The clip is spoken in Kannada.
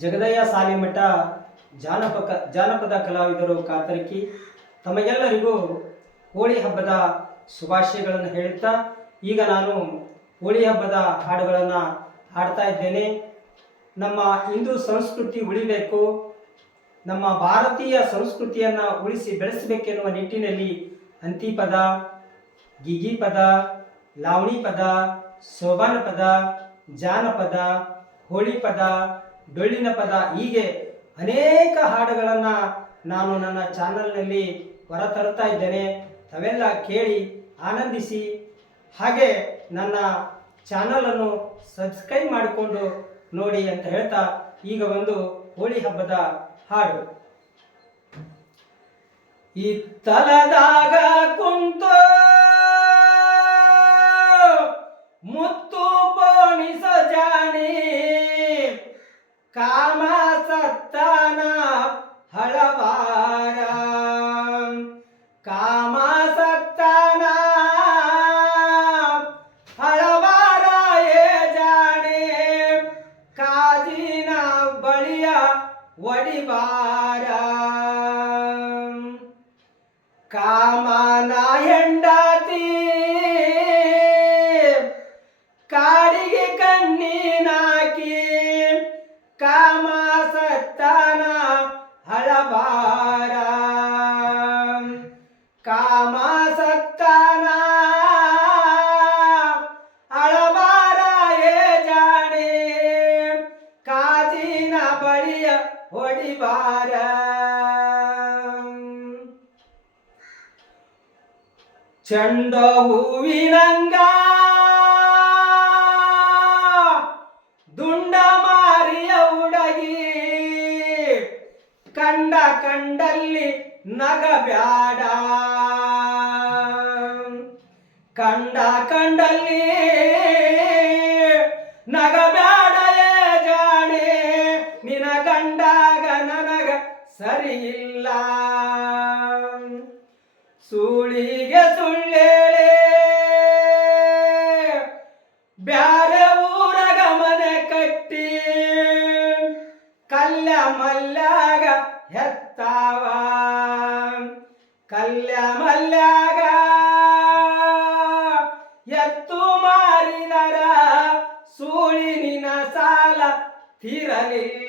ಜಗದಯ್ಯ ಸಾಲಿಮಠ ಜಾನಪದ ಕಲಾವಿದರು ಕಾತರಕಿ ತಮಗೆಲ್ಲರಿಗೂ ಹೋಳಿ ಹಬ್ಬದ ಶುಭಾಶಯಗಳನ್ನು ಹೇಳುತ್ತಾ ಈಗ ನಾನು ಹೋಳಿ ಹಬ್ಬದ ಹಾಡುಗಳನ್ನು ಹಾಡ್ತಾ ಇದ್ದೇನೆ. ನಮ್ಮ ಹಿಂದೂ ಸಂಸ್ಕೃತಿ ಉಳಿಬೇಕು, ನಮ್ಮ ಭಾರತೀಯ ಸಂಸ್ಕೃತಿಯನ್ನು ಉಳಿಸಿ ಬೆಳೆಸಬೇಕೆನ್ನುವ ನಿಟ್ಟಿನಲ್ಲಿ ಅಂತಿಪದ, ಗಿಗಿ ಪದ, ಲಾವಣಿ ಪದ, ಸೋಬಾನ ಪದ, ಜಾನಪದ, ಹೋಳಿ ಪದ, ಡೊಳ್ಳಿನ ಪದ ಹೀಗೆ ಅನೇಕ ಹಾಡುಗಳನ್ನು ನಾನು ನನ್ನ ಚಾನಲ್ನಲ್ಲಿ ಹೊರತರುತ್ತಾ ಇದ್ದೇನೆ. ತಾವೆಲ್ಲ ಕೇಳಿ ಆನಂದಿಸಿ, ಹಾಗೆ ನನ್ನ ಚಾನಲನ್ನು ಸಬ್ಸ್ಕ್ರೈಬ್ ಮಾಡಿಕೊಂಡು ನೋಡಿ ಅಂತ ಹೇಳ್ತಾ ಈಗ ಒಂದು ಹೋಳಿ ಹಬ್ಬದ ಹಾಡು. ಇತ್ತಲದಾಗ ಕುಂತು ಮುತ್ತು ಪೋಣಿಸ ಜಾಣಿ, ಕಾಮ ಸತ್ತಾನ ಹಳವಾರ, ಕಾಮ ಸತ್ತಾನ ಹಳವಾರ ಏ ಜಾಣೆ, ಕಾಜಿನ ಬಳಿಯ ಒಡಿಬಾರ, ಕಾಮನ ಹೆಂಡತಿ ಕಾಡಿಗೆ ಕಣ್ಣಿನಾಕಿ, ಕಾಮ ಸತ್ತಾನ ಹಳಬಾರ, ಕಾಮ ಸತ್ತಾನ ಹಳಬಾರ ಏ ಜಾಣೆ, ಕಾಜಿನ ಬಳಿಯ ಹೊಡಿಬಾರ. ಚಂಡ ಹೂವಿನಂಗ ದುಂಡ ಮಾರಿಯ ಹುಡುಗಿ, ಕಂಡ ಕಂಡಲ್ಲಿ ನಗಬ್ಯಾಡ, ಕಂಡ ಕಂಡಲ್ಲಿ ನಗಬ್ಯಾಡ ಏ ಜಾಣೆ, ನಿನ ಕಂಡಾಗ ನನಗ ಸರಿಯಿಲ್ಲ, ಸುಳಿಗೆ ಸುಳ್ಳೇಳೆ ಬ್ಯಾರೆ ಊರಗ ಮನೆ ಕಟ್ಟಿ, ಕಲ್ಯ ಮಲ್ಯಾಗ ಹೆತ್ತಾವ, ಕಲ್ಯ ಮಲ್ಯಾಗ ಎತ್ತು ಮಾರಿದರ ಸೂಳಿನಿನ ಸಾಲ ತೀರಲಿಲ್ಲ,